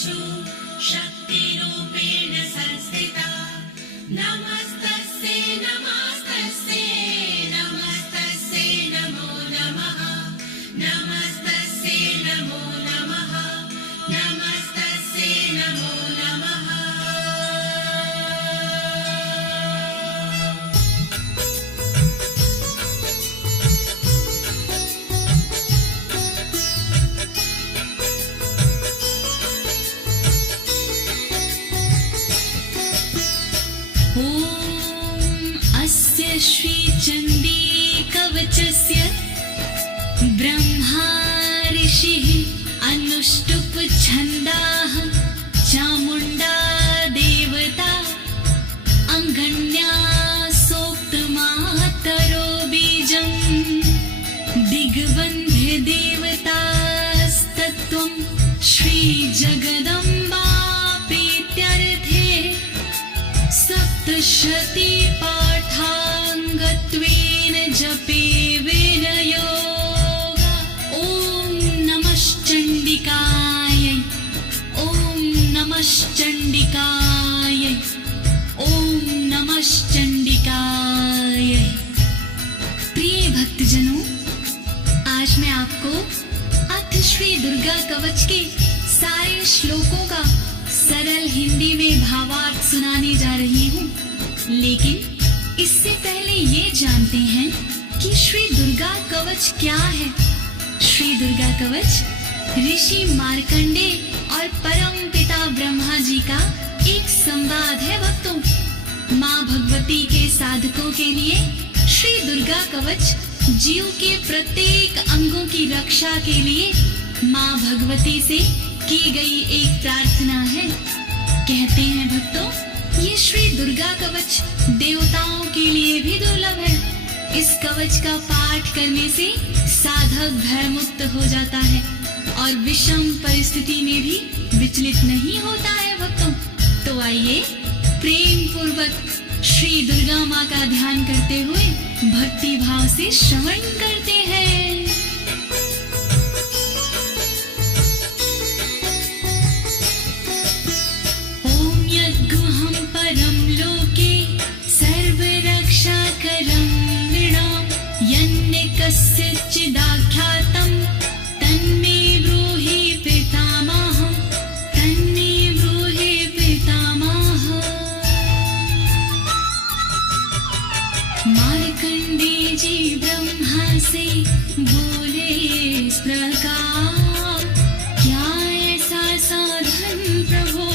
आदित्यादिदेवतासु शक्तिरूपेण संस्थिता नमस्तस्यै नमस्तस्यै नमस्तस्यै नमो नमः नमस्तस्यै नमो नमः नमस्तस्यै नमो नमः। श्रीचण्डी कवचस्य ब्रह्मा ऋषिः अनुष्टुप् छन्दाः चामुण्डा देवता अङ्गन्या सोक्तमातरो बीजं दिग्बन्ध्य देवतास्तत्त्वं श्रीजगदम्बा प्रीत्यर्थे सप्तशती पाठाङ्गत्वेन जपे विनयोग। ॐ नमश्चण्डिकायै ॐ नमश्चण्डिकायै ॐ नमश्चण्डिकायै। प्रिय भक्तजनों, आज मैं आपको अथ श्री दुर्गा कवच के सारे श्लोकों का सरल हिंदी में भावार्थ सुनाने जा रही हूँ। लेकिन इससे पहले ये जानते हैं कि श्री दुर्गा कवच क्या है। श्री दुर्गा कवच ऋषि मार्कंडे और परम पिता ब्रह्मा जी का एक संवाद है भक्तों। माँ भगवती के साधकों के लिए श्री दुर्गा कवच जीव के प्रत्येक अंगों की रक्षा के लिए माँ भगवती से की गई एक प्रार्थना है। कहते हैं भक्तों, ये श्री दुर्गा कवच देवताओं के लिए भी दुर्लभ है। इस कवच का पाठ करने से साधक भयमुक्त हो जाता है और विषम परिस्थिति में भी विचलित नहीं होता है भक्तों। तो आइए प्रेम पूर्वक श्री दुर्गा माँ का ध्यान करते हुए भक्ति भाव से श्रवण करते हैं। परम लोके सर्वरक्षाकरं नृणां यन्ने कस्यचिदाख्यातं तन्मे ब्रूहि पितामहः तन्मे ब्रूहि पितामहः। मार्कंडे जी ब्रह्मा से बोले इस प्रकार, क्या ऐसा साधन प्रभो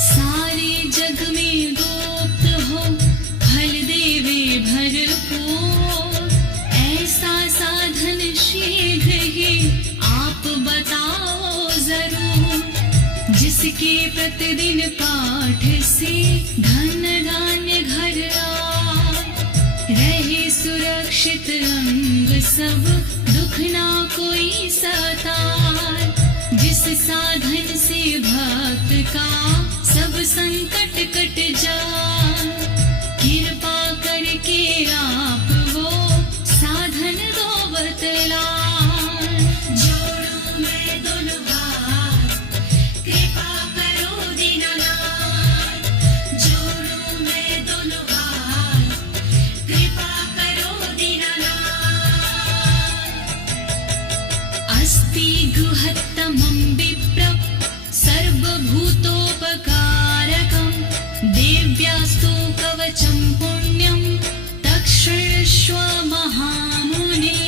सारे जग में गुप्त हो फल देवे भरपूर, ऐसा साधन शीघ्र ही आप बताओ जरूर, जिसके प्रतिदिन पाठ से धन धान्य घर आए, रहे सुरक्षित अंग सब दुख ना कोई सताए, जिस साधन से भक्त का सब संकट कट जाए, कृपा करके आप वो साधन दो बतलाए। जोड़ूं मैं दोनों हाथ, कृपा करो दीनानाथ, जोड़ूं मैं दोनों हाथ, कृपा करो दीनानाथ। अस्ति गुहत्तमं विप्र सर्वभूतोपकारकं देव्यास्तु कवचं पुण्यं तक्षृष्व महामुने।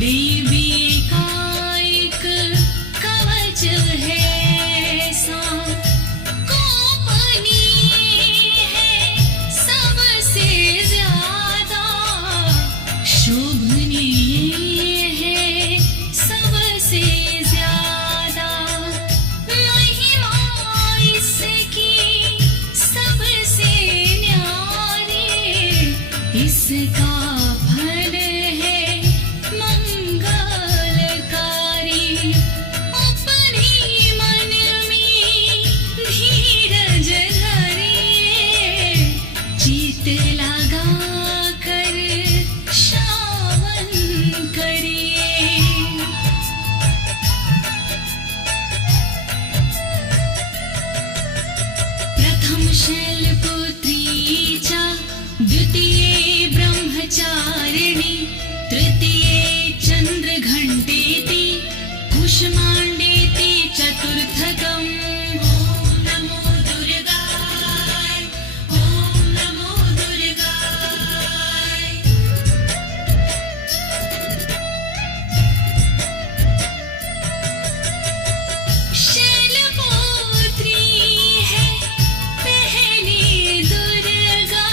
देवी का एक कवच है सा, कोपनी इसका फल है मंगलकारी। अपने मन में धीरज धरिए, चित लगा कर श्रवण करिए। प्रथम शैलपुत्री च द्वितीये ब्रह्मचारिणी, तृतीये चन्द्रघण्टेति, कुष्माण्डेति चतुर्थकम्। ॐ नमो दुर्गाय, ॐ नमो दुर्गाय। शैलपुत्री है पहली दुर्गा,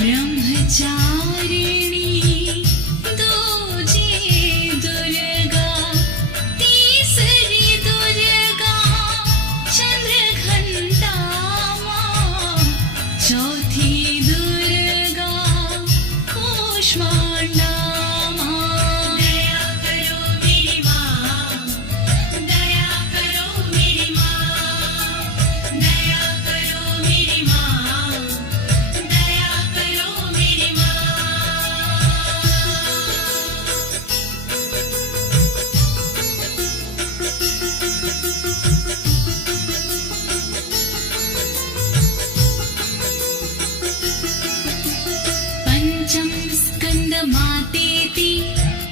ब्रह्मचारिणी दूजी दुर्गा, तीसरी दुर्गा चंद्रघंटा माँ, चौथी दुर्गा कूष्मांडा माँ। दया करो मेरी माँ, दया करो मेरी माँ, दया करो मेरी माँ, दया करो मेरी माँ। पंचम स्कंदमातेति,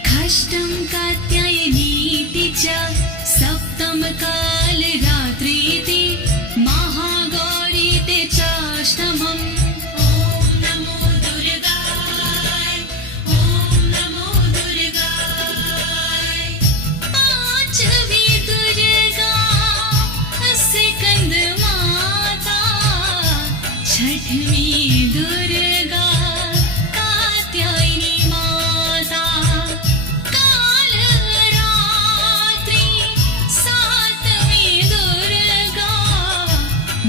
षष्ठं कात्यायनीति च, सप्तम कालरात्रीति, महागौरीति चाष्टमम्। ॐ नमो दुर्गाय, ॐ नमो दुर्गाय। पांचवी दुर्गा स्कंदमाता, छठवीं दुर्गा कात्यायनी माता, कालरात्रि सातवीं दुर्गा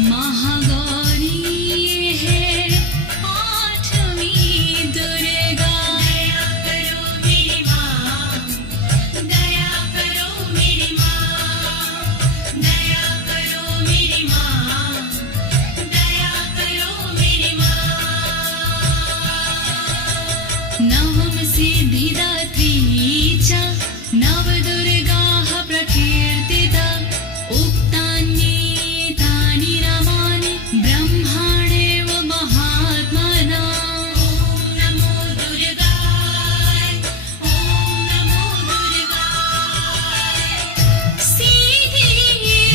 महागौरी है, आठवीं दुर्गा। दया करो मेरी माँ, दया करो मेरी माँ, दया करो मेरी माँ, दया करो मेरी माँ। नवम सिद्धिदात्री च, नवदुर्गाः प्रकीर्तिता, उक्तान्येतानि नामानि ब्रह्माणेव महात्मना। ॐ नमो दुर्गाय, ॐ नमो दुर्गाय। सिद्धिदात्री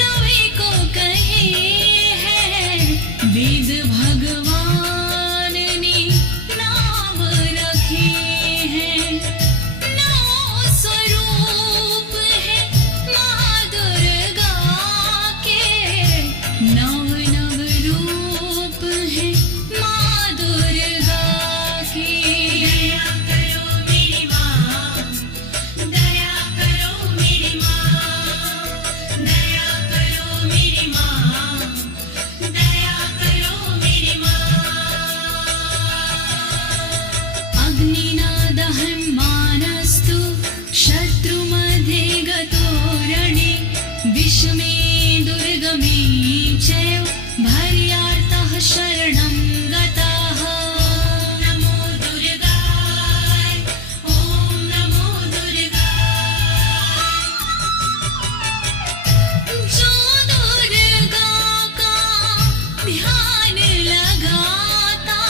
नवे को कहे हैं, वेद भगवान ने नाम रखे हैं। नौ स्वरूप है माँ दुर्गा के, नव नव रूप है माँ दुर्गा के। दया करो मेरी माँ, दया करो मेरी माँ, दया करो मेरी माँ, दया करो मेरी माँ। अग्निना दह्यमानस्तु शत्रुमध्ये गतो रणे, विषमे दुर्गमे चैव भर्यार्तः शरणं गताः। ॐ नमो दुर्गाय, ॐ नमो दुर्गाय। जो दुर्गा का ध्यान लगाता,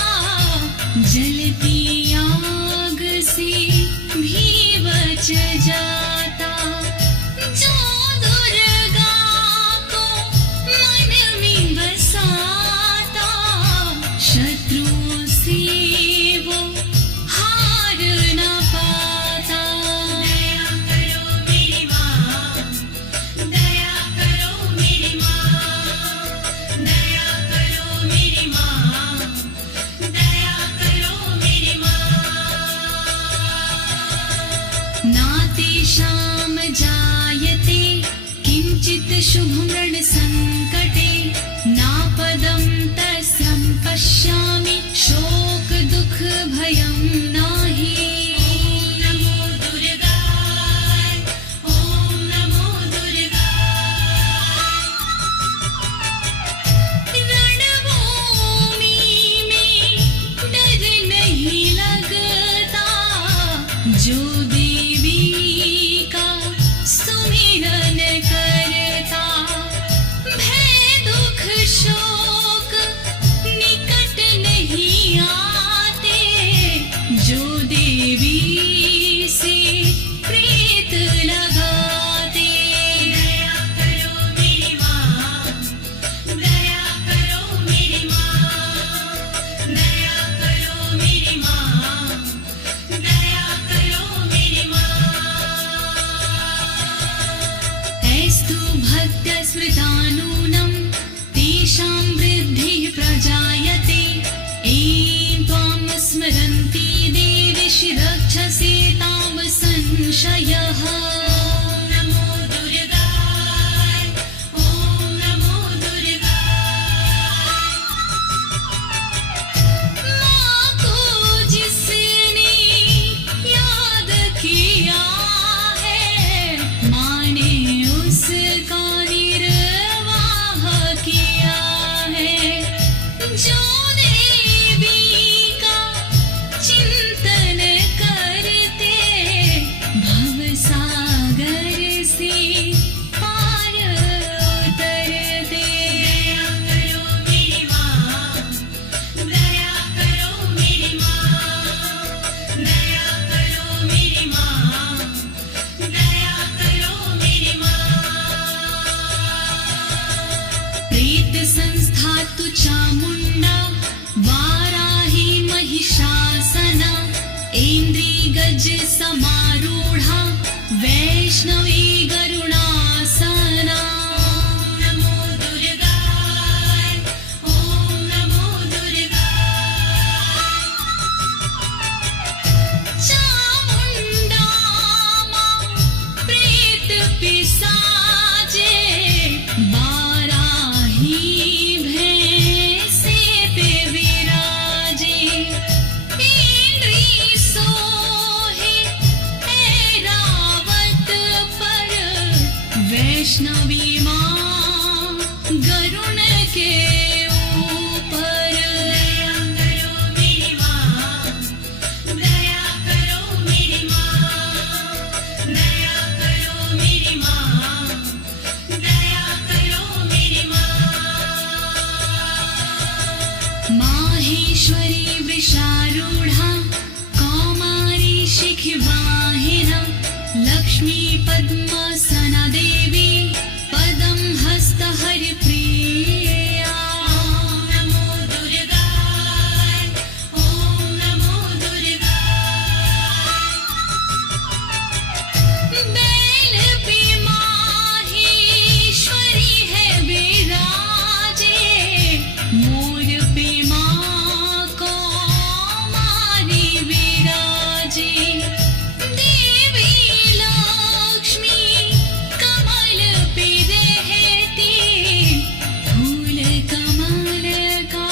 जलती आग से भी बच जाता। जो दुर्गा को मन में बसाता, शत्रुओं से वो हार न पाता। दया करो मेरी माँ, दया करो मेरी माँ, दया करो मेरी माँ, दया करो मेरी माँ। नातेषां जायते किञ्चित् शुभं रणसङ्कटे, नापदं तस्यं पश्यामि जो देवी का चिंतन करते भव सागर से पार उतरते। दया करो मेरी माँ, दया करो मेरी माँ, दया करो मेरी माँ, दया करो मेरी माँ। प्रेत संस्था तु चामुंडा वाराही महिषासना ऐन्द्री गज समारूढ़ा वैष्णवी गरुणासना। ओम नमो दुर्गाय, ओम नमो दुर्गाय। चामुंडा मां प्रेत पिशाचे बाराही भैंसे पे विराजे। इंद्री सोहे ऐरावत पर वैष्णवी मां गरुण के ऊपर। दया करो मेरी माँ, दया करो मेरी माँ, दया करो मेरी माँ, दया करो मेरी माँ। माहेश्वरी वृषारूढ़ा कौमारी शिखिवाहिना लक्ष्मी पद्मासना देवी पदम हस्त हरिप्रिया। ओम नमो दुर्गाय, ओम नमो दुर्गाय। बैल पे माहेश्वरी है विराजे मोर पे मां कौमारी विराजे। देवी लक्ष्मी कमल पे रहती फूल कमल का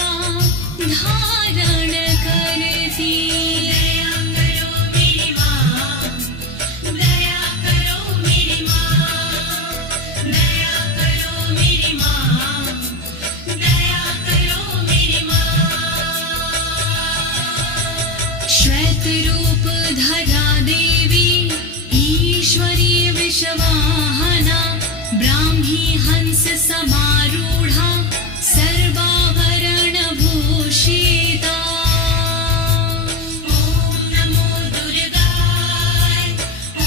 धारण करती। दया करो मेरी माँ, दया करो मेरी माँ, दया करो मेरी माँ, दया करो मेरी माँ। श्वेत रूप धरा देवी ईश्वरी विश्ववाहना ब्राह्मी हंस समारूढ़ा सर्वाभरण भूषिता। ओम नमो दुर्गाय,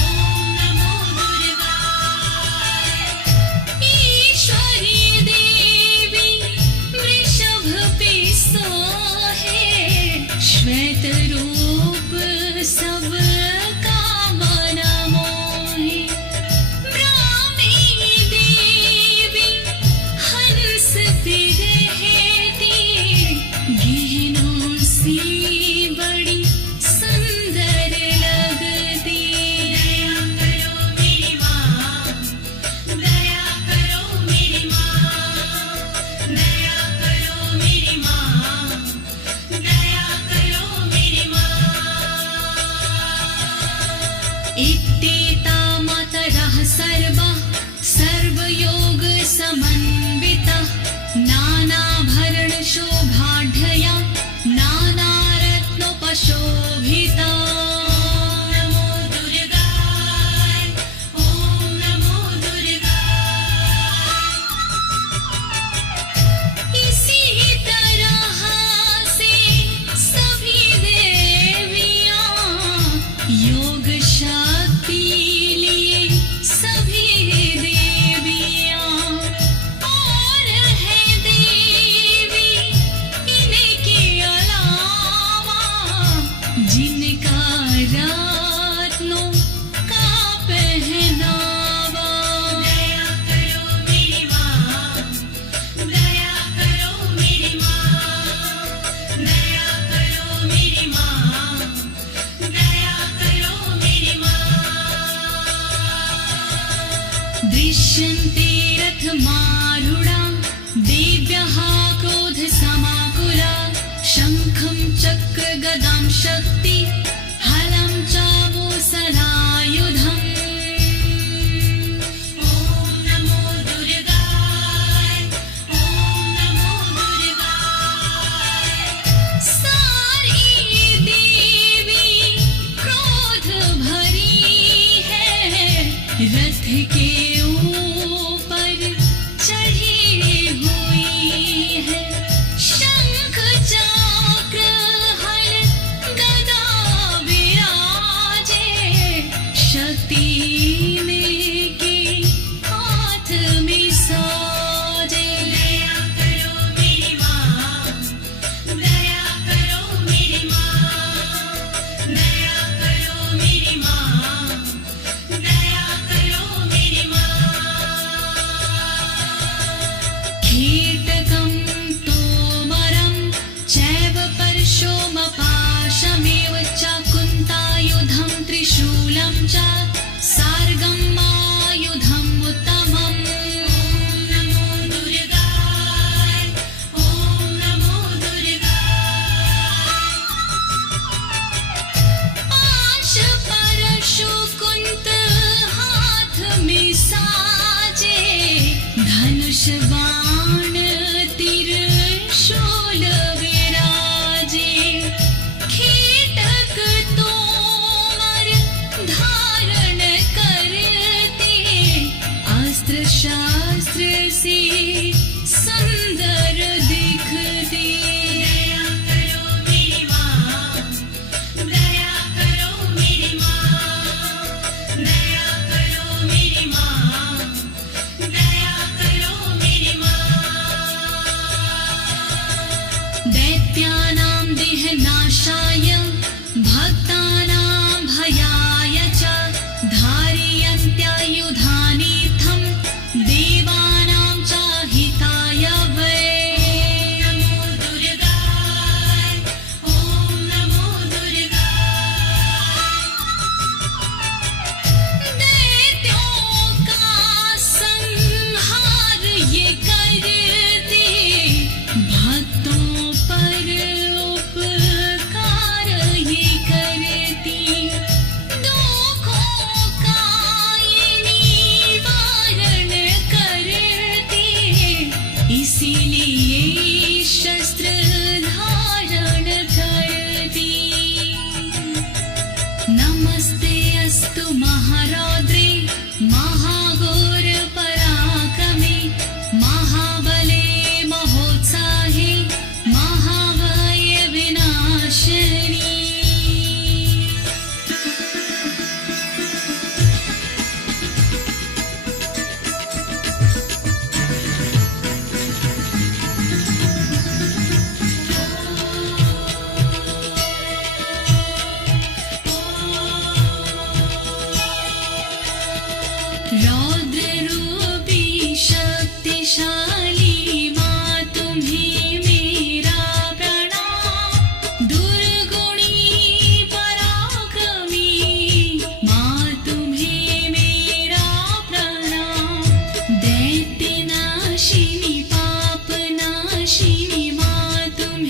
ओम नमो दुर्गाय। ईश्वरी देवी वृषभ पे सोहे श्वेत रूप सब का मन मोहे। ब्राह्मी देवी हंस पे रहती गहनों से बड़ी सुंदर लगती। दया करो मेरी माँ, दया करो मेरी माँ, दया करो मेरी माँ, दया करो मेरी माँ। इत्येता मातरः सर्वा सर्वयोग समन्विता नानाभरण शोभाढ्यया नानारत्नोपशोभिता। ओम नमो दुर्गाय, ओम नमो दुर्गाय। इसी तरह से सभी देवियां योग शक्ति लिए सभी देवियां और है देवी इनके अलावा जिनका रत्नों का पहनावा। दया करो मेरी माँ, दया करो मेरी माँ, दया करो मेरी माँ, दया करो मेरी माँ। दृश्यन्ते रथमारूढा देव्यः क्रोध समाकुला शङ्खं चक्र गदां शक्ति हलं चावोसलायुधम्। ओम नमो दुर्गाय, ओम नमो दुर्गाय।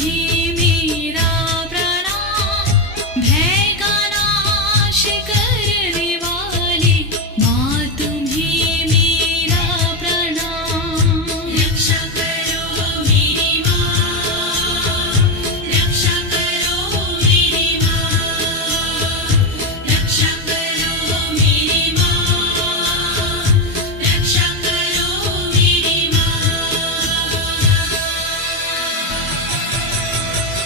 तुम्हें मेरा प्रणाम। भय का नाश करने वाली माँ तुम्हें मेरा प्रणाम। रक्षा करो मेरी माँ, रक्षा करो मेरी माँ, रक्षा करो मेरी माँ, रक्षा करो मेरी माँ।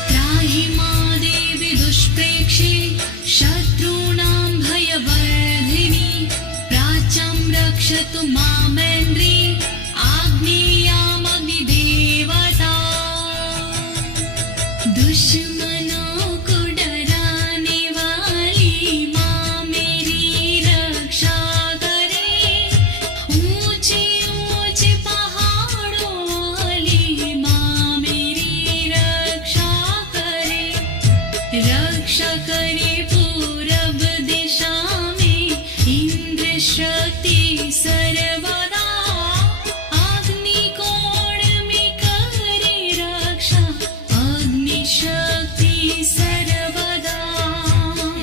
त्राहि मां देवी दुष्प्रेक्षे शत्रूणां भयवर्धिनी। प्राच्यं रक्षतु मामेन्द्री आग्नेयामग्निदेवता। दुश्मनों को डराने वाली माँ मेरी रक्षा करे। ऊंचे ऊंचे पहाड़ों वाली माँ मेरी रक्षा करे। रक्षा करे पूरब दिशा में इंद्र शक्ति सर्वदा। अग्निकोण में करे रक्षा अग्नि शक्ति सर्वदा।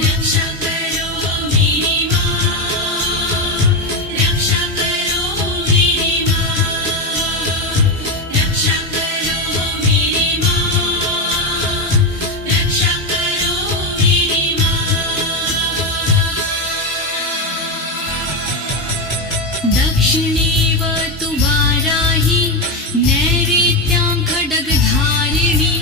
रक्षा करो मेरी माँ, रक्षा करो मेरी माँ, रक्षा करो मेरी माँ, रक्षा करो मेरी माँ। दक्षिणेवतु वाराही नैऋत्यां खड्गधारिणी।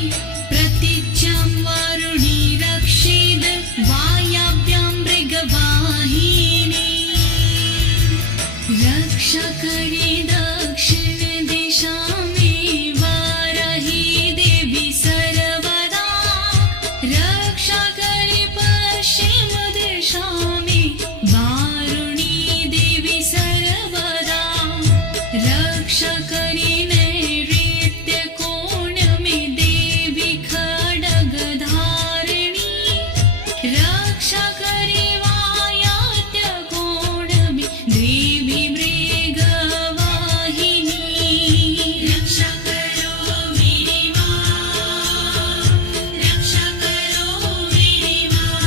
प्रतीच्यां वरुणी रक्षेद् वायव्यां मृगवाहिनी। रक्षा करे दक्षिण दिशा में वाराही देवी सर्वदा। रक्षा करे पश्चिम दिशा में वारुणी देवी सर्वदा। रक्षा करे नैऋत्य कोण में देवी खड्गधारिणी। रक्षा करे वायव्य कोण में देवी मृगवाहिनी। रक्षा करो मेरी माँ, रक्षा करो मेरी माँ,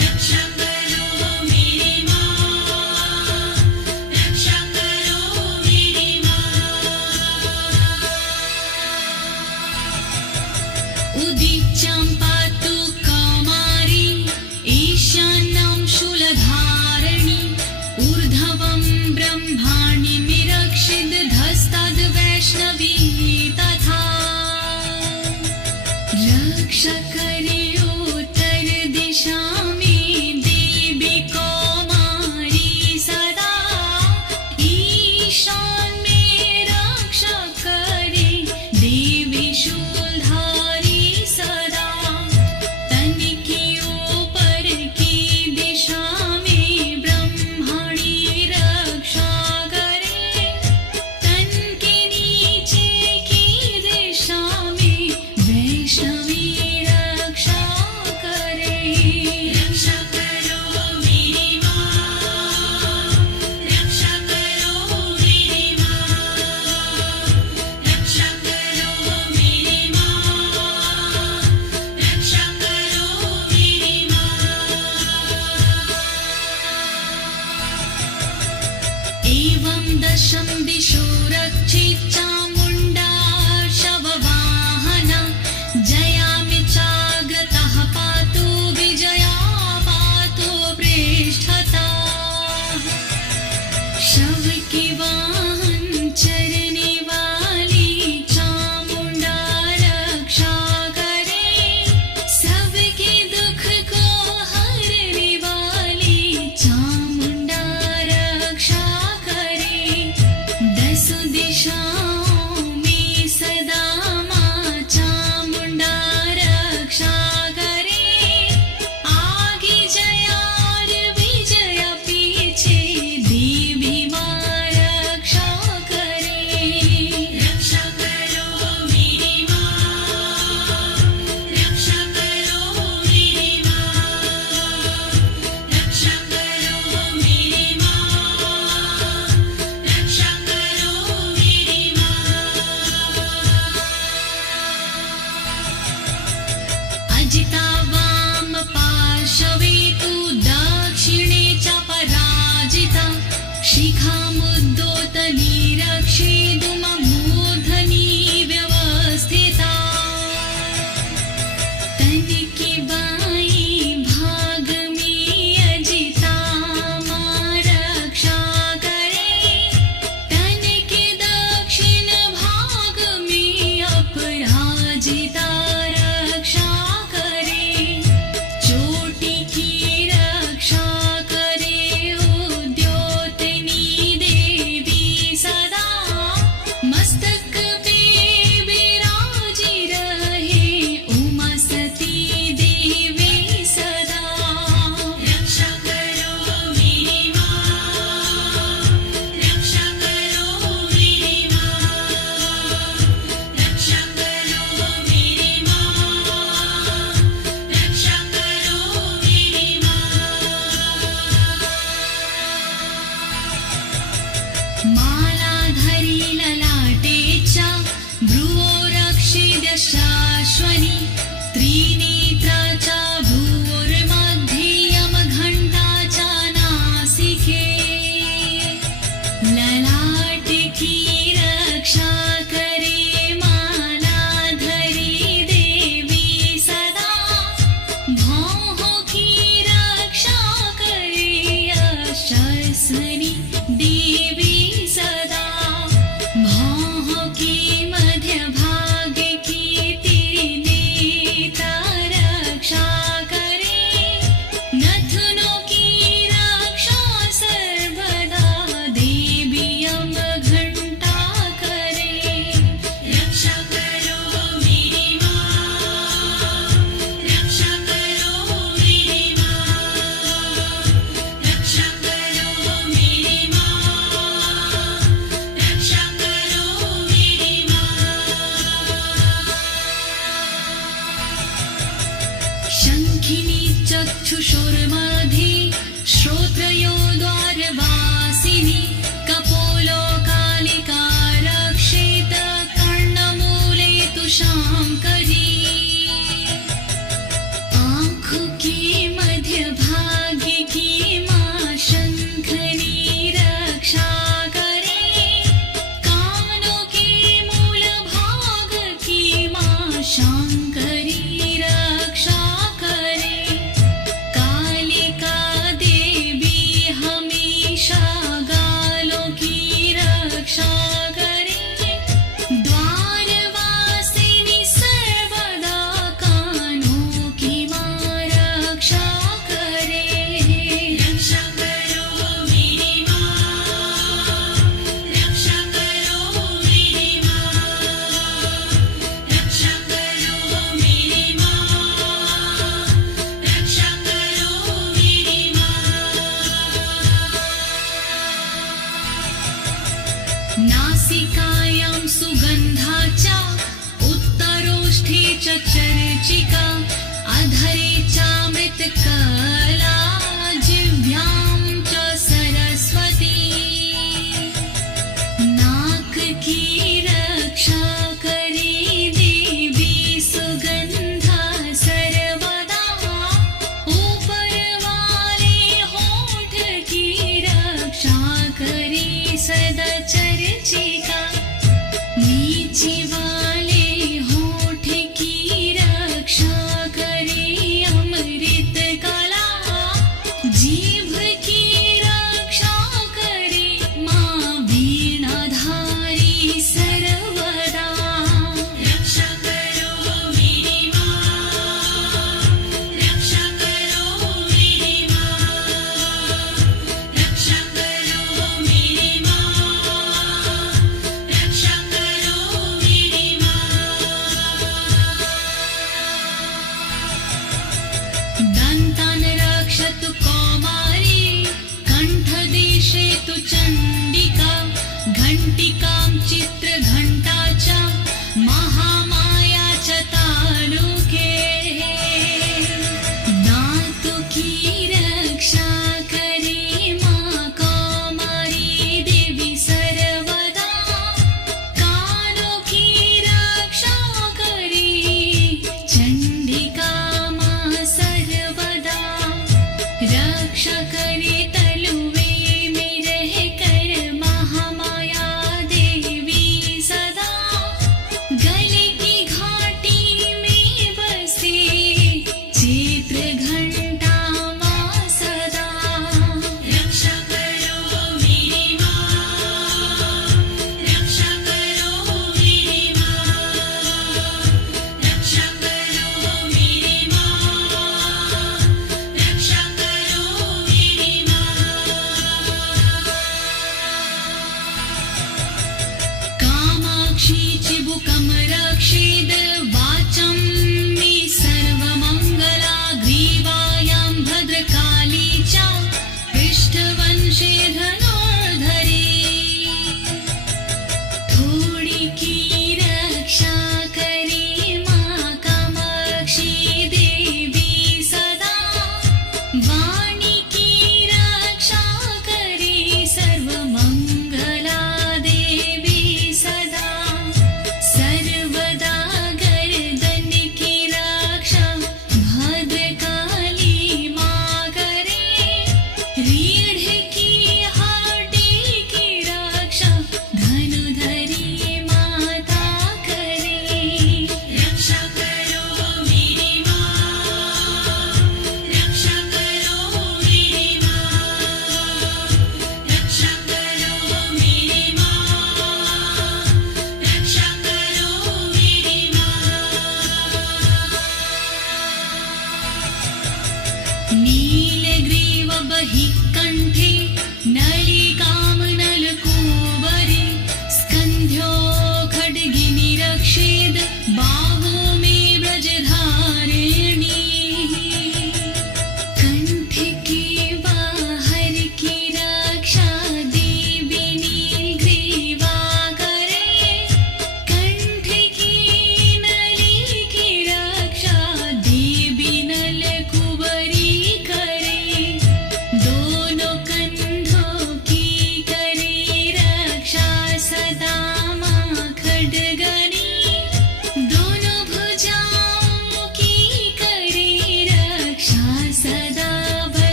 रक्षा करो मेरी माँ, रक्षा करो मेरी माँ। उदीच्यां पातु कौमारी ईशान्यां शूलधारिणी। ऊर्ध्वं ब्रह्माणि निरक्षिद् धस्ताद् वैष्णवी तथा। रक्षा करे उत्तर दिशा में देवी कौमारी सदा। ईशान में रक्षा करे देवी शूलधारी सदा। तन की ऊपर की दिशा में ब्रह्माणी रक्षा करे। तन के नीचे की दिशा में वैष्णवी रक्षा जिता वाम पार्श्वे तु दक्षिणे च पराजिता शिखामुद्दोतनी रक्षेदुममूर्धनि व्यवस्थिता तनिकी बाई भाग में अजिता मां रक्षा करे तनिके दक्षिण भाग में अपराजिता रक्षा करे चोटी की रक्षा करे उद्योतनी देवी सदा मस्तक पे विराजी रहे उमा सती देवी सदा रक्षा करो मेरी माँ रक्षा करो मेरी माँ रक्षा करो मेरी माँ रक्षा करो मेरी माँ मालाधरी ललाटे च भ्रुवो रक्षेदशाश्वनि त्रिनेत्रा च भ्रुवोर्मध्ये यमघण्टा च नासिके ललाट की रक्षा करे मालाधरी देवी सदा भौहों की रक्षा करे यशस्विनी देवी सदा भौहों की मध्य भाग की त्रिनेता रक्षा करे नथुनों की रक्षा सर्वदा देवी यमघण्टा करे रक्षा करो मेरी माँ रक्षा करो मेरी माँ रक्षा करो मेरी माँ रक्षा करो मेरी माँ शङ्खिनी चक्षुषोर्मध्ये श्रोत्रयो द्वारवासिनी कपोलो कालिका रक्षेत कर्णमूले तु शाङ्करी आँखों के मध्य भाग की माँ शंखनी रक्षा करे कानों के मूल भाग की माँ शांकरी रक्षा करे कालिका देवी हमेशा गालों की रक्षा करे द्वारवासिनी सर्वदा कानों की माँ रक्षा करे रक्षा करो मेरी माँ रक्षा करो मेरी माँ रक्षा करो मेरी माँ रक्षा करो मेरी माँ नासिकायां सुगन्धा च उत्तरोष्ठे च चर्चिका अधरे चामृतकला जिह्वां च सरस्वती नाक की रक्षा करे देवी सुगन्धा सर्वदा ऊपर वाले होठ की रक्षा करे सदा चर्चिका नीचे वाले होठ की रक्षा करे अमृत कला जीभ की रक्षा करे माँ वीणाधारी सर्वदा रक्षा करो मेरी माँ रक्षा करो मेरी माँ रक्षा करो मेरी माँ रक्षा करो मेरी माँ दन्तान् रक्षतु कौमारी कण्ठदेशे तु चण्डिका घण्टिकां चित्रघण्टा च महामाया च तालुके दांतों की रक्षा करे माँ कौमारी देवी सर्वदा कानों की रक्षा करे चण्डिका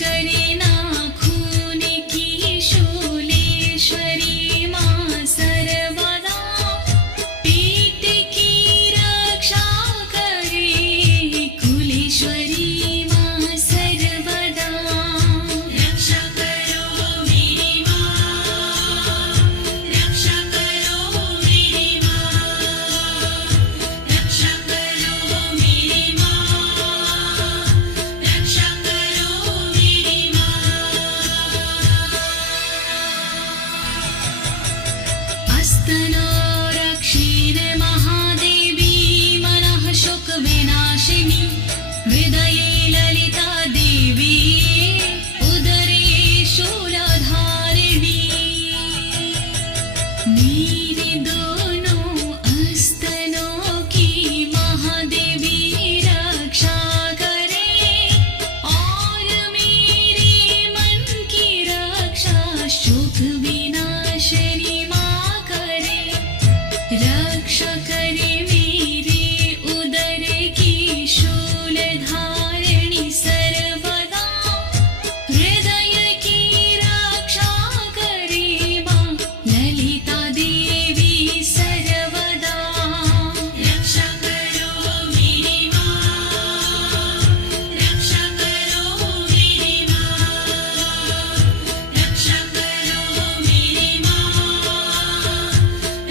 करे नाखून की शूलेश्वरी माँ सर्वदा पेट की रक्षा करे कुलेश्वरी माँ सर्वदा रक्षा करो मेरी माँ रक्षा करो मेरी माँ रक्षा करो मेरी माँ रक्षा करो मेरी माँ अस्तनो रक्षीर महादेवी मनः शोकविनाशिनी हृदये ललिता देवी उदरे शूलधारिणी मेरे दोनों अस्तनों की महादेवी रक्षा करे और मेरे मन की रक्षा शोक विनाशिनी माँ करे रक्षा करे मेरे उदर की शूलधारिणी सर्वदा हृदय की रक्षा करे माँ ललिता देवी सर्वदा रक्षा करो मेरी माँ रक्षा करो मेरी माँ रक्षा करो मेरी माँ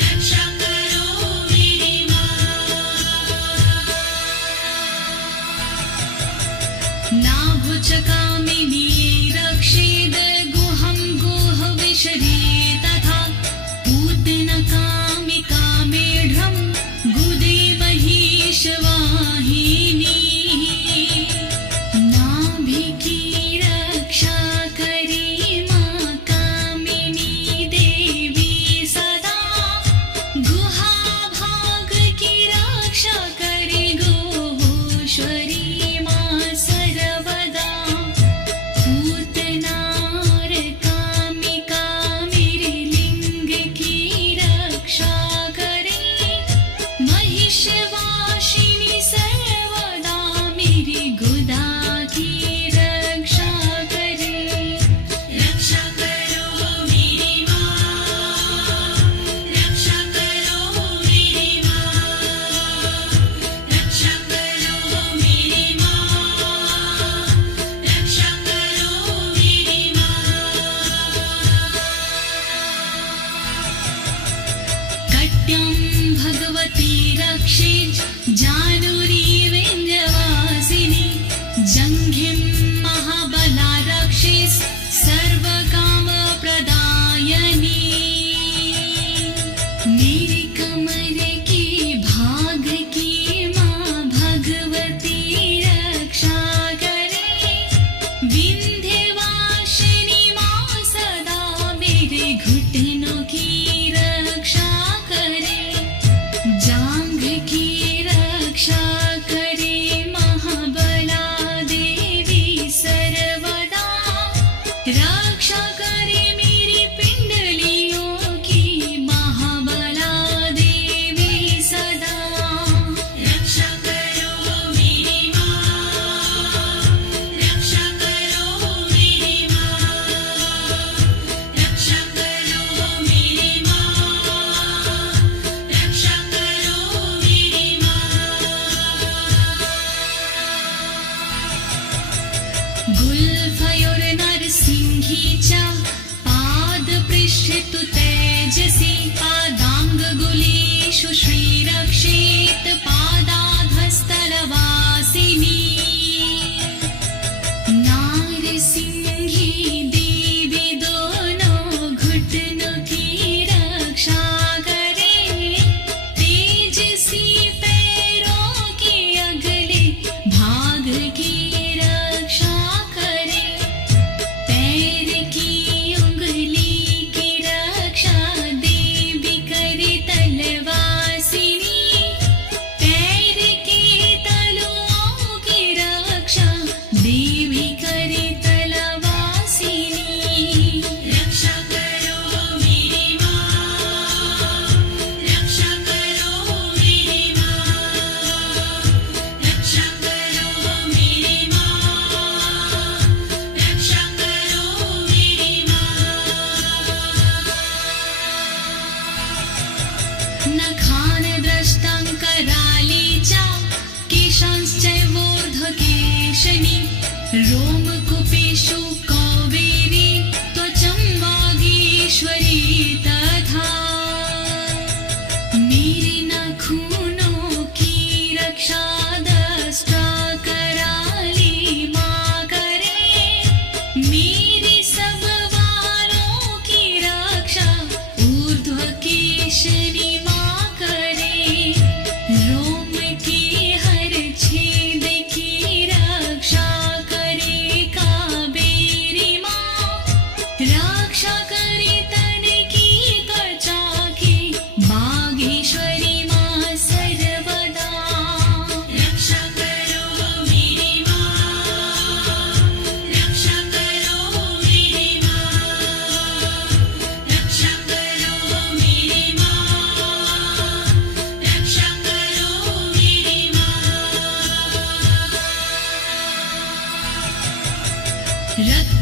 रक्षा करो मेरी माँ नाभुचकामिनी रक्षेद गुहं गुह विशरे तथा पूतनकामिका मेढ्रं गुदे महिषवाहिनी नाभि की रक्षा करे माँ कामिनी देवी सदा गुहा भाग की रक्षा करे गोश्वरी माँ सर्वदा पूतनार कामिका मेरे लिंग की रक्षा करे महिषवासिनी सर्वदा मेरी गुदा की रक्षा करे रक्षा करो मेरी माँ रक्षा करो मेरी माँ रक्षा करो मेरी माँ रक्षा करो मेरी माँ कट्यं भगवती रक्षेज जानुरी विन्ध्यवासिनी जङ्घिं महाबला रक्षेस् सर्वकामप्रदायिनी मेरे कमर के भाग की माँ भगवती रक्षा करे विन्ध्यवासिनी माँ सदा मेरे घुटनों की रक्षा करे जांघ की रक्षा करे महाबला देवी सर्वदा रक्षा करे मेरी पिंडलियों की महाबला देवी सदा रक्षा करो मेरी माँ रक्षा करो मेरी माँ रक्षा करो मेरी माँ रक्षा करो मेरी माँ गुल्फयोर नरसिंही च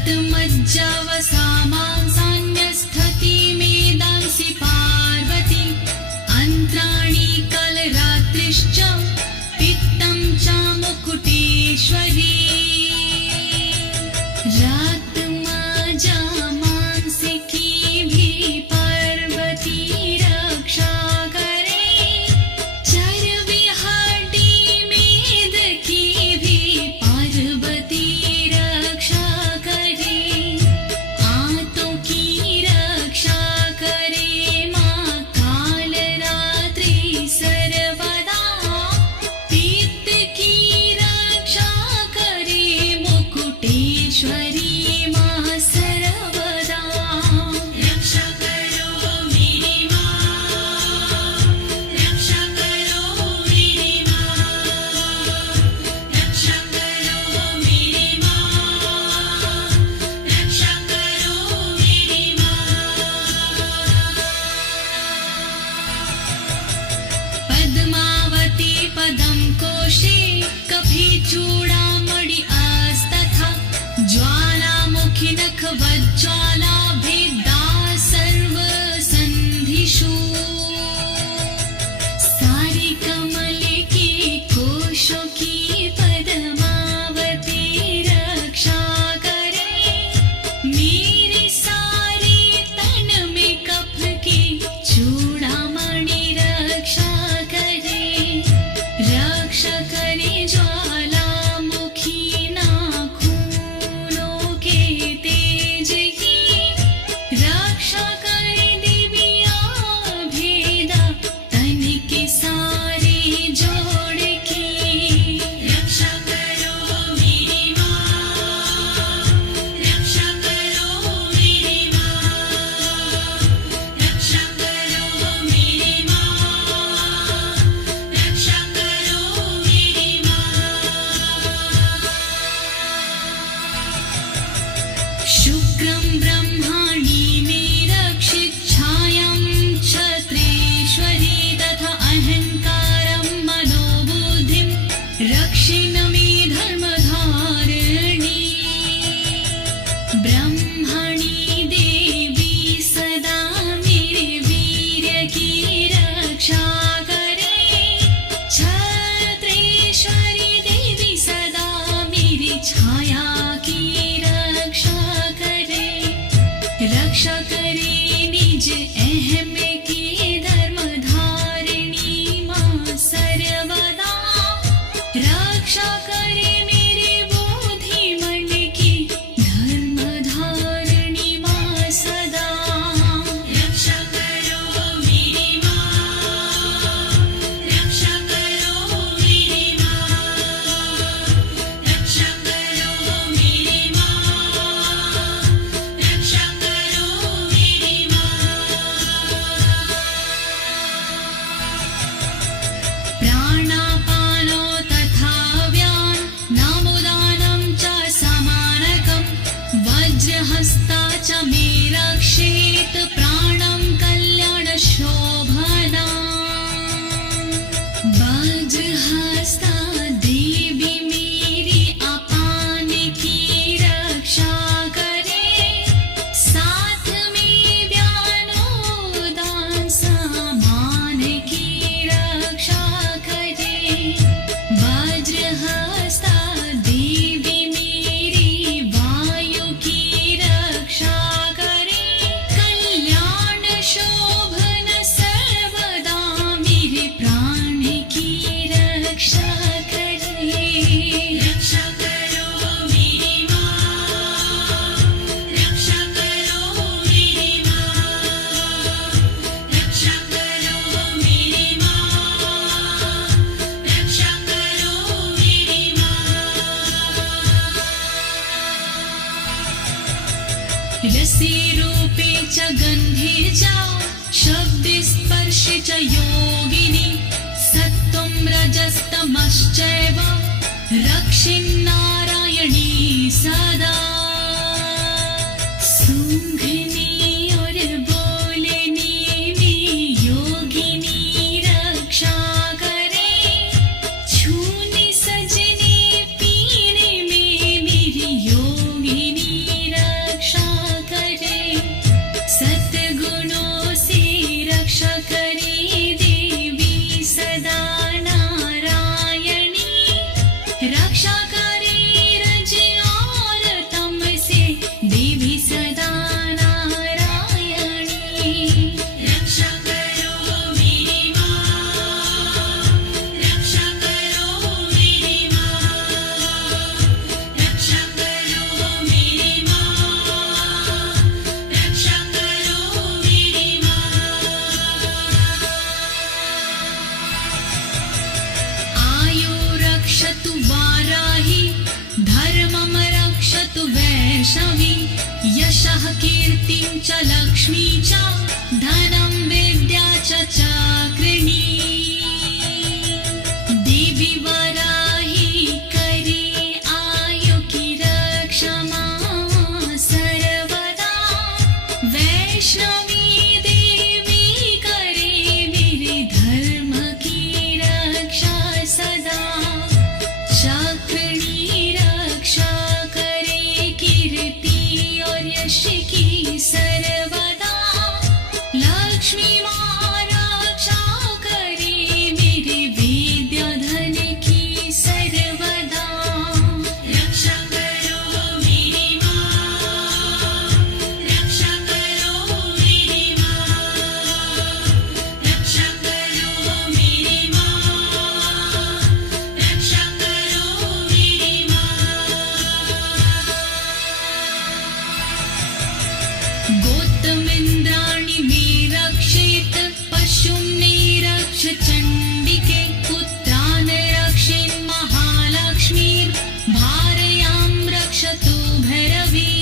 रक्तमज्जवसा मांसान्यस्थति मेदांसि पार्वती अन्त्राणि कलरात्रिश्च पित्तं च मुकुटेश्वरी रक्तमज्जा मांसिकी भी पार्वती रक्षा करे चर्बी हड्डी मेद की भी पार्वती रक्षा करे आंतों की रक्षा करे माँ काल रात्रि सर्वदा पित्त की रक्षा करे मुकुटेश्वरी माँ सर्वदा रक्षा करो मेरी माँ रक्षा करो मेरी माँ रक्षा करो मेरी माँ रक्षा करो मेरी माँ पद्मावती पदम कोशे कभी चूड़ामणि आस्तथा ज्वालामुखी नखवज्ज्वाला भेदा सर्व संधिषु सारी कमल के कोशों की पद्मावती रक्षा करे मेरे सारे तन में कफ की चूड़ामणि रक्षा करे ज्वालामुखी नाखूनों के तेज की रक्षा करे दिव्या भेदा तन के सारे जोड़ की रक्षा करो मेरी माँ रक्षा करो मेरी माँ रक्षा करो मेरी माँ रक्षा करो मेरी माँ शुक्रं ब्रह्माणि मे रक्षित छायां क्षत्रेश्वरी तथा अहंकारं मनोबुद्धिं रक्षिण मे धर्मधारिणी ब्रह्मणि देवी सदा मेरे वीर्य की रक्षा करे छत्रेश्वरी देवी सदा मेरी छाया की रक्षा करे निज अहम की धर्मधारिणी माँ सर्वदा रक्षा करे मेरे बोधि मन की धर्मधारिणी माँ सदा रक्षा करो मेरी माँ रक्षा करो मेरी माँ रक्षा करो मेरी माँ रक्षा करो मेरी माँ प्राणापानो तथा व्यान नामोदानं च समानकं वज्रहस्ता च मे रक्षेत् प्राणं कल्याणशोभना वज्रहस्ता देवी मेरी अपान की रक्षा करे साथ में व्यानोदान सामान की रक्षा करे वज्रहस्ता देवी मेरी वायु की रक्षा करे कल्याण शोभन सर्वदा मेरे प्राण की रक्षा करे रक्षा करो मेरी माँ रक्षा करो मेरी माँ रक्षा करो मेरी माँ रक्षा करो मेरी माँ रसे रूपे च गन्धे च शब्दे स्पर्शे च योगिनी सत्त्वं रजस्तमश्चैव रक्षिन्नारायणी सदा सूंघने और बोलने में योगिनी रक्षा करे छूने सजने पीने में मेरी योगिनी वश की सर्वदा। लक्ष्मी माँ रक्षा करे मेरे विद्याधन की सर्वदा। रक्षा करो मेरी माँ, रक्षा करो मेरी माँ, रक्षा करो मेरी माँ, रक्षा करो मेरी माँ। गोत्रमिन्द्राणि मे रक्षेत्, पशुं निरक्ष चण्डिके। पुत्रान् रक्षेन् महालक्ष्मीर्, भार्यां रक्षतु भैरवी।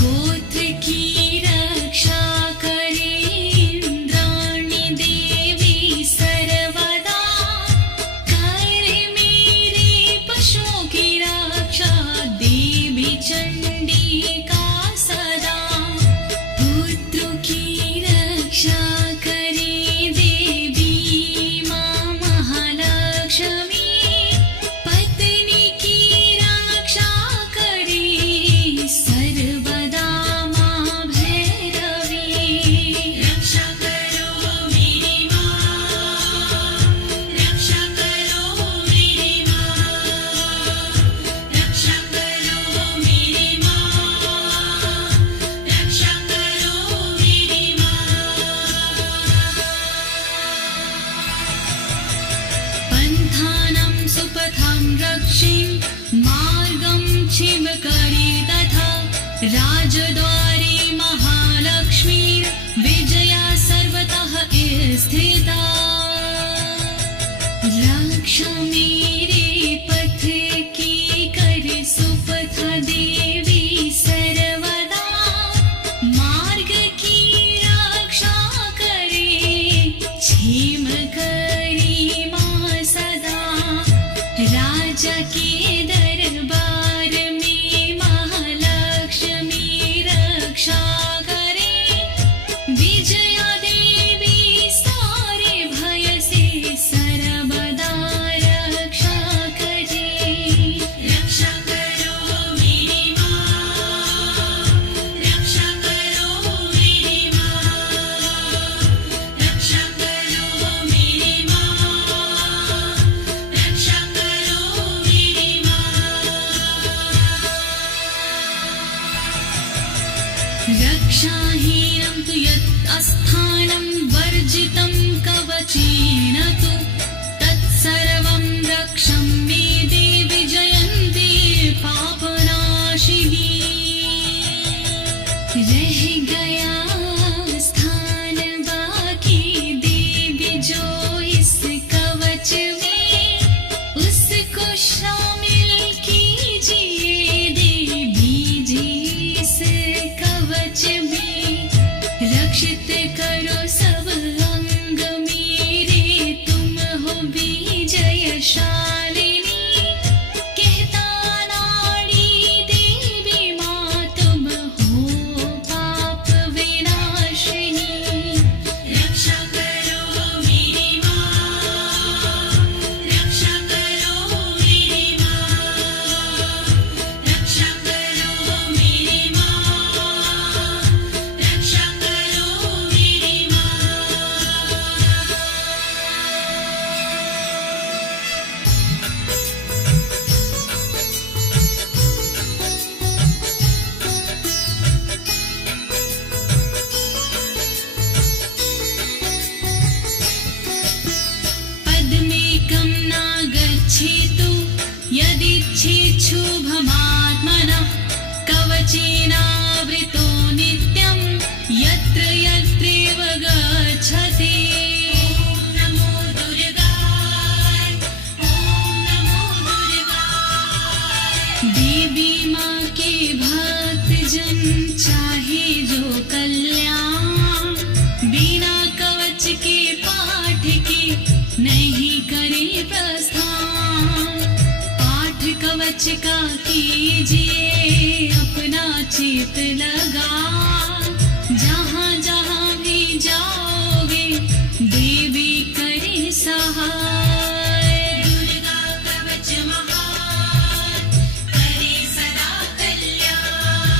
गोत्र की रक्षा करे इंद्राणी देवी सर्वदा। करे मेरे पशुओं की रक्षा देवी चंडिका सदा। पुत्रों की रक्षा करे देवी माँ महालक्ष्मी। पत्नी की रक्षा करे सर्वदा माँ भैरवी। रक्षा करो मेरी माँ, रक्षा करो मेरी माँ, रक्षा करो मेरी माँ, रक्षा करो मेरी माँ। पन्थानं सुपथं रक्षेन्, मार्गं क्षिमकरी तथा। राजद्वारे महालक्ष्मीर्, विजया सर्वतः स्थिता। रक्षा मेरे पथ की कर सुपथ देवी सर्वदा। मार्ग की रक्षा करे क्षेम करी माँ सदा। राजा के दरबार में महालक्ष्मी रक्षा करे। विजया देवी सारे भय से सर्वदा रक्षा करे। रक्षा करो मेरी माँ, रक्षा करो मेरी माँ, रक्षा करो मेरी माँ, रक्षा करो मेरी माँ। रक्षाहीनं तु यत् अस्थानं वर्जितं कवचेन तु, तत्सर्वं रक्षं मे देवि जयन्ती पापनाशिनी। रह गया स्थान बाकी देवी जो इस कवच में, उसको शामिल कीजिए देवी जी इस कवच में। रक्षित करो सब अंग मेरे, तुम हो विजयशालिनी। कहता नाड़ी देवी माँ, तुम हो पाप विनाशिनी। रक्षा करो मेरी माँ, रक्षा करो मेरी माँ, रक्षा करो मेरी माँ, रक्षा करो मेरी माँ। पद्मेकं न गच्छेतु यदिच्छेच्छुभमात्मनः। कवचेनावृतो नित्यं यत्र यत्रैव गच्छति। नमो दुर्गाय, ओम नमो दुर्गाय। देवी माँ के भक्त जन चाहे जो कल्याण, बिना कवच के पाठ के नहीं करे प्रस्थान। पाठ कवच का कीजिए अपना चित लगा। जहाँ जहाँ भी जाओगे देवी करे सहाय। दुर्गा कवच महान, करे सदा कल्याण।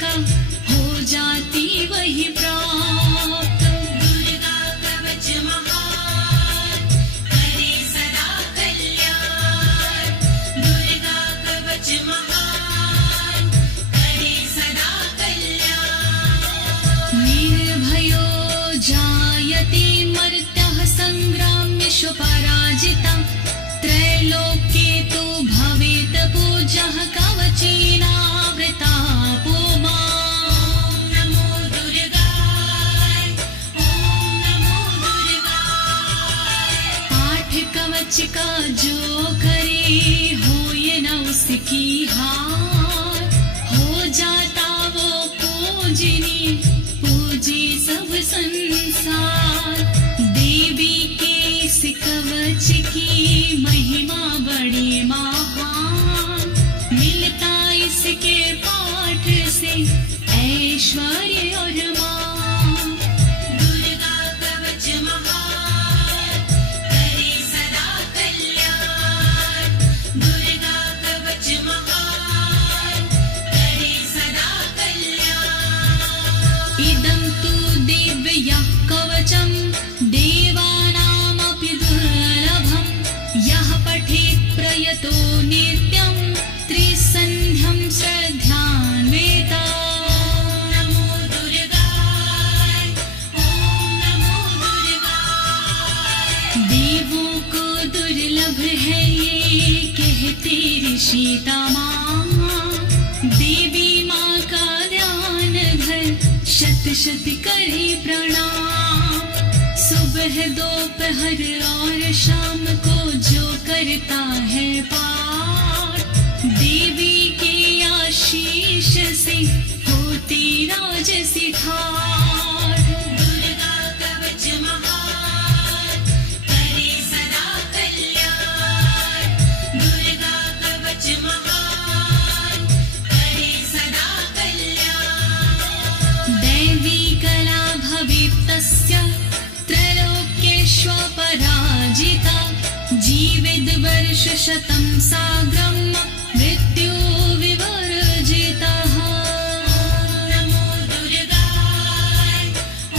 का हो जाती वही प्राप्त। दुर्गा कवच महान करे सदा कल्याण। दुर्गा कवच महान करे सदा कल्याण। निर्भयो जायते मर्त्यः संग्रामेषु पराजिता। त्रैलोक्ये तु भवेत् पूज्यः कवचेनावृता पुमा। ॐ नमो दुर्गाय। ॐ नमो दुर्गाय। पाठ कवच का जो करे हो ये न उसकी हार। हो जाता वो पूजनी पूजे सब संसार। देवी के इस कवच की महिमा बड़ी महान। मिलता इसके पाठ से ऐश्वर्य और मान। दुर्गा कवच महान करे सदा कल्याण। दुर्गा कवच महान करे सदा कल्याण। इदं तु दिव्यः कवचं देवानामपि दुर्लभम्। यः पठेत् प्रयतो नित्यं त्रिसन्ध्यं श्रद्धान्विता। नमो दुर्गाय। ॐ नमो दुर्गाय। देवों को दुर्लभ है ये कहते ऋषि तमाम। देवी माँ का ध्यान धर शत शत करे प्रणाम। सुबह दोपहर और शाम को जो करता है पाठ। देवी के आशीष से होती राजसी ठाठ। दुर्गा कवच महान करे सदा कल्याण। दुर्गा कवच महान करे सदा कल्याण। दैवी कला भवेत् तस्य त्रैलोक्येष्वपराजिता। जीवेद् वर्षशतं साग्रं मृत्यु विवर्जितः। नमो दुर्गाय। ॐ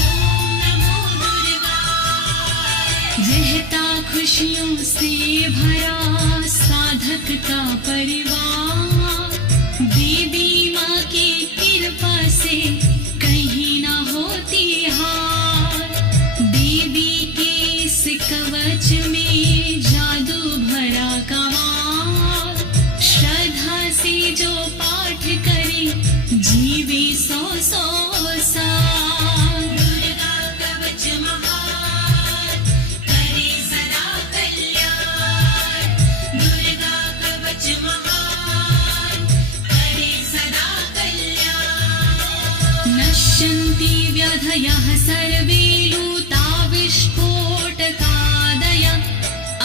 नमो दुर्गाय। रहता खुशियों से भरा साधक का परिवार। देवी माँ की कृपा से कहीं ना होती हार। देवी के इस कवच में जादू भरा कमाल। श्रद्धा से जो पाठ करे जीवे 100 साल। दुर्गा कवच महान करे सदा कल्याण। दुर्गा कवच महान करे सदा कल्याण। नश्यन्ति व्यधयः सर्वे लूता विस्फोटकादय।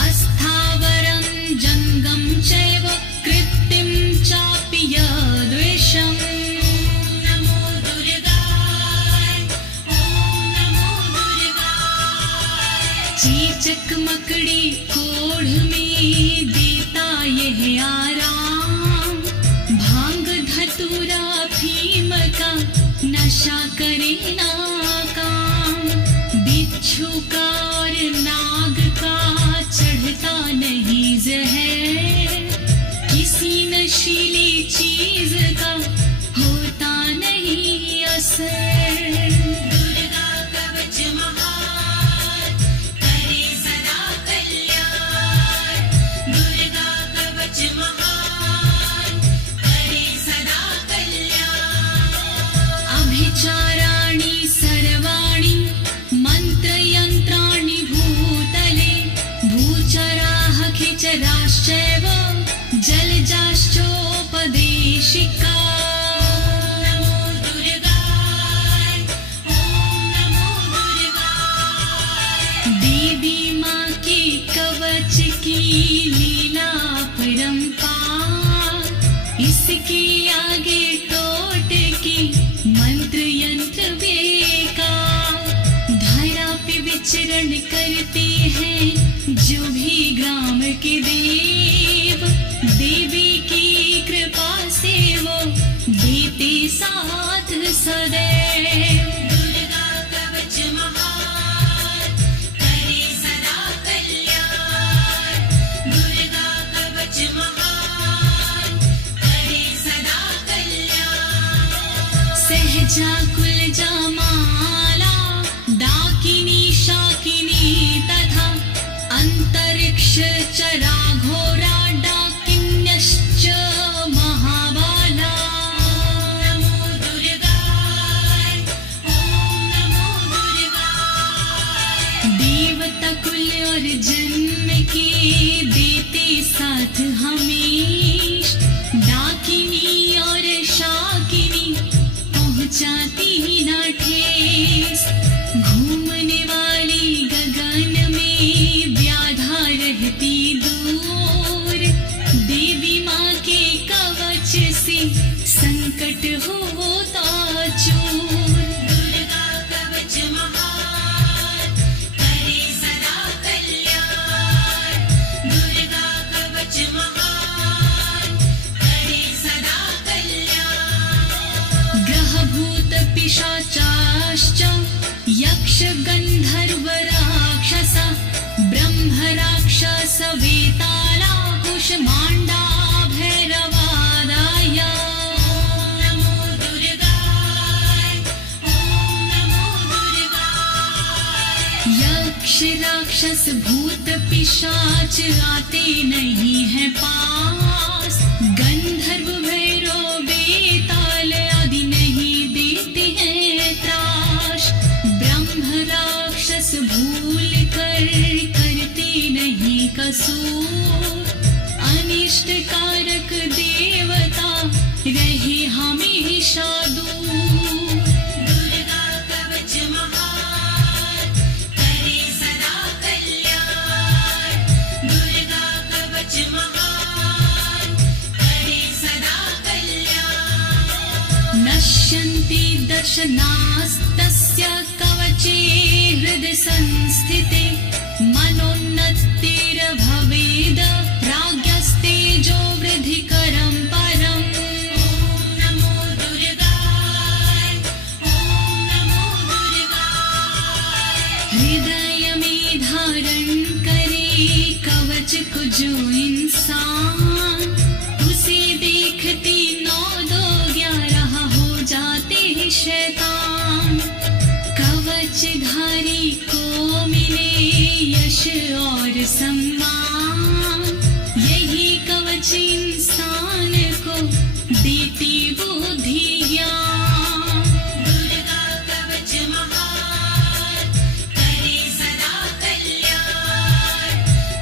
अस्थावरं जङ्गं चैव कृत्तिं चापि यद्विषम्। नमो दुर्गाय। ॐ नमो दुर्गाय। चीचक मकड़ी कोढ़ में देता यह आराम। भांग धतूरा भीम का नशा करे ना काम। बिच्छू का और नाग का चढ़ता नहीं जहर। किसी नशीली चीज का होता नहीं असर। दुर्गा कवच महान करे सदा कल्याण। दुर्गा कवच महान करे सदा कल्याण। अभिचाराणि सर्वाणि मन्त्रयन्त्राणि भूतले। भूचराः खिचराश्चैव जलजाश्चोपदेशिका। नमो दुर्गाय। ॐ नमो दुर्गाय। देवी माँ के कवच की लीला परंपार। इसके आगे टोटके मंत्र यंत्र बेकार। धरा पे विचरण करते हैं जो भी ग्राम के देव। देवी की कृपा से वो देते सा सदैव। दुर्गा कवच महान करे सदा कल्याण। दुर्गा कवच महान करे सदा कल्याण। सहजा कुलजा माला डाकिनी शाकिनी तथा अंतरिक्ष चरा घोरा डाकिन्यश्च महाबाला। नमो दुर्गाय ओम नमो दुर्गाय। देवता कुल और जन्म के देते साथ हमेश डाकिनी और शाकिनी पहुंचाती ना ठेस। घूमने वाली गगन में व्याधा रहती दूर। देवी माँ के कवच से संकट होता चूर। दुर्गा कवच महान करे सदा कल्याण। दुर्गा कवच महान करे सदा कल्याण। ग्रह भूत पिशाचाश्च यक्ष गंधर्व राक्षसा ब्रह्म राक्षस वेताला कुष्मांडा भैरवादाय। नमो दुर्गाय ओम नमो दुर्गाय। यक्ष राक्षस भूत पिशाच आते नहीं है पास। गंधर्व भैरव बेताल आदि नहीं देते हैं त्रास। ब्रह्म राक्षस भूल कर करते नहीं कसूर। अनिष्ट कारक देवता रहे हमेशा दूर। दुर्गा कवच महान करे सदा कल्याण। दुर्गा कवच महान करे सदा कल्याण। नश्यन्ति दर्शनास्तस्य कवचे हृदय संस्थिते। मनोन्नतिर्भवेद राज्ञस्तेजो वृद्धिकरं परम्। ओम नमो दुर्गाय ओम नमो दुर्गाय। हृदय में धारण करे कवच को जो इंसान, उसे देखते 9 2 11 हो जाते हैं शैतान। कवचधारी को मिले यश और सम्मान। यही कवच इंसान को देती बुद्धि ज्ञान। दुर्गा कवच महान करे सदा कल्याण।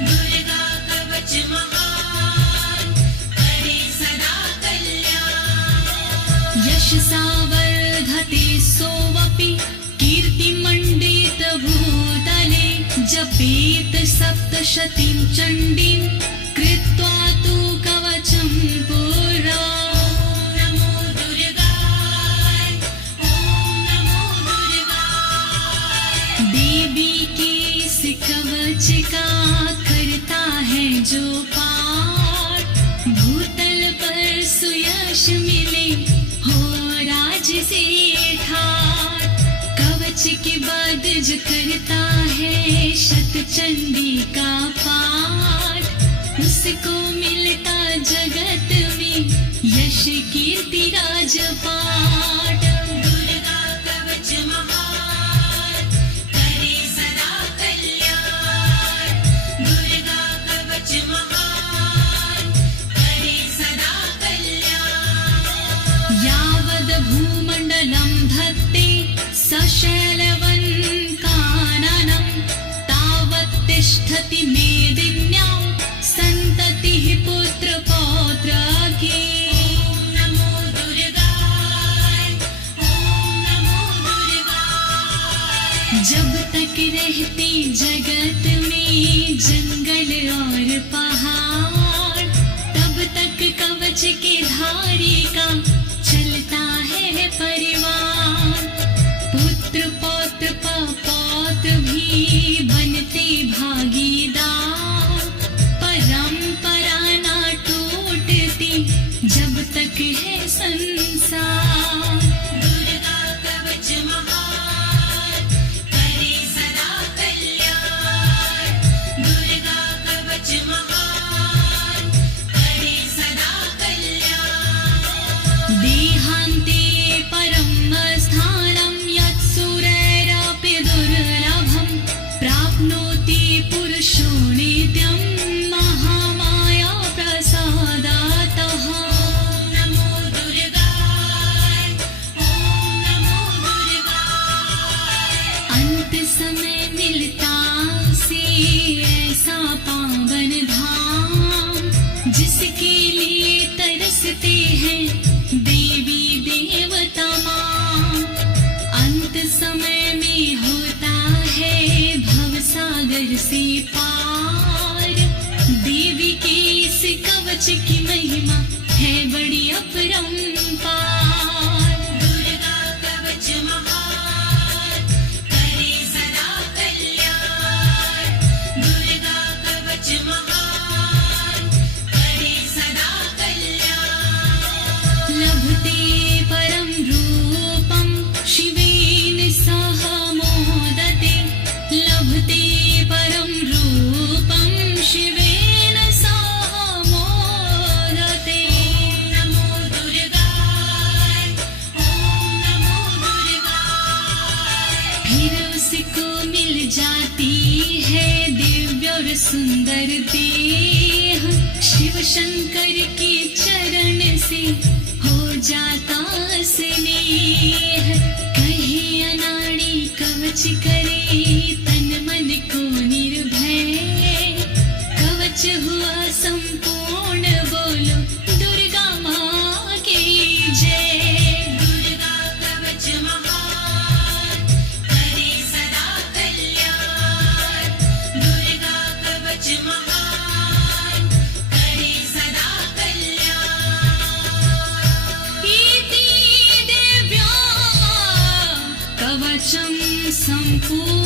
दुर्गा कवच महान करे सदा कल्याण। यशसा वर्धते सोऽपि कीर्तिमण्डित भूतले। जपेत सप्तशतीं चण्डीं कृत्वा तु कवचं पुरा। नमो दुर्गाय ओम नमो दुर्गाय। देवी के इस कवच का करता है जो पाठ, भूतल पर सुयश मिले हो राज से ठाठ। कवच के बाद जो करता है शतचंडी का पाठ, उसको मिलता जगत में यश कीर्ति राजपाट। दुर्गा कवच महान करे सदा कल्याण। दुर्गा कवच महान करे सदा कल्याण। यावद् भूमण्डलं धत्ते सशैलवन्काननं, तावत् तिष्ठति मेदिन्यां सन्ततिः पुत्रपौत्रकी। ओम नमो दुर्गाय ओम नमो दुर्गाय। जब तक रहती जगत में जंगल और पहाड़, तब तक कवच के धारी का चलता है परिवार। पुत्र पौत्र पौत्र भी बनते भागीदार। परंपरा ना टूटती जब तक है संसार। दुर्गा कवच की महिमा है बड़ी अपरंपार। दुर्गा कवच महान करे सदा कल्याण। दुर्गा कवच महान करे सदा कल्याण। लभते परं रूपं शिवेन सह मोदते। लभते परं रूपं शिवेन सह मोदते। नमो दुर्गाय ओम नमो दुर्गाय। फिर उसको मिल जाती है दिव्य और सुंदर देह। शिव शंकर के चरण से हो जाता स्नेह। कहे अनाड़ी कवच करे तन मन को निर्भय। कवच हुआ संपूर्ण बोलो दुर्गा माँ की जय। दुर्गा कवच महान करे सदा कल्याण। दुर्गा कवच महान करे सदा कल्याण। इति दिव्या कवचं सम्पूर्णम्।